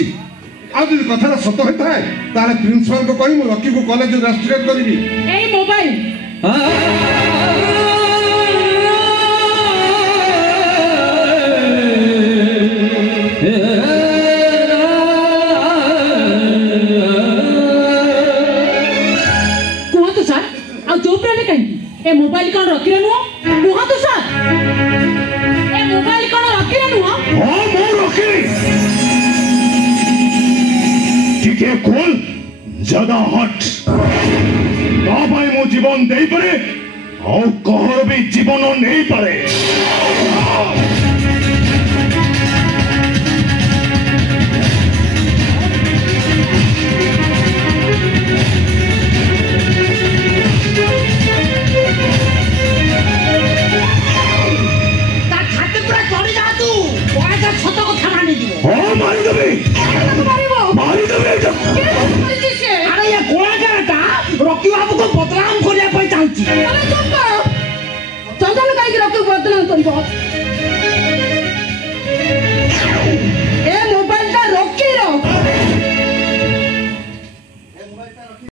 अच्छी आज कथा सत होता है ताले प्रिंसिपल को कही लकी को कॉलेज रेस्ट्रिक्ट करी ए मोबाइल कुहतु सर आ चुप रहे कहीं ए मोबाइल कौन रखी नुह कुहतु सर ए मोबाइल कौन रखी नुह हां मो रखी ठीक है खोल ज्यादा हट ता भाई मो जीवन दे पारे और कहर भी जीवन नहीं पारे अरे ये कोलाकाटा रॉकी बाबू को बदनाम करने पे चाहती चंदन कहीं रॉकी बदनाम करिबो